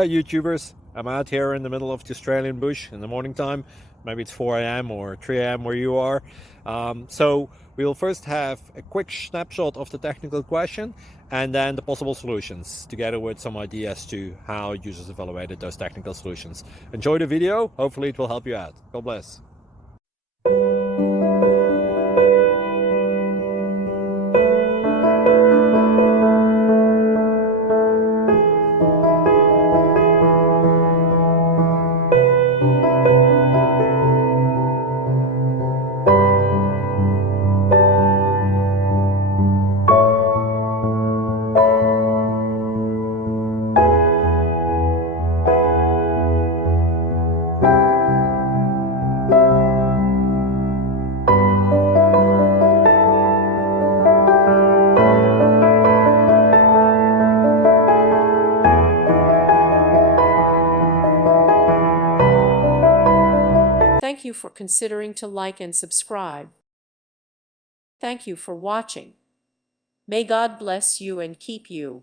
Hi YouTubers, I'm out here in the middle of the Australian bush in the morning time. Maybe it's 4 a.m. or 3 a.m. where you are. So we will first have a quick snapshot of the technical question and then the possible solutions, together with some ideas to how users evaluated those technical solutions. Enjoy the video, hopefully it will help you out. God bless. Thank you for considering to like and subscribe. Thank you for watching. May God bless you and keep you.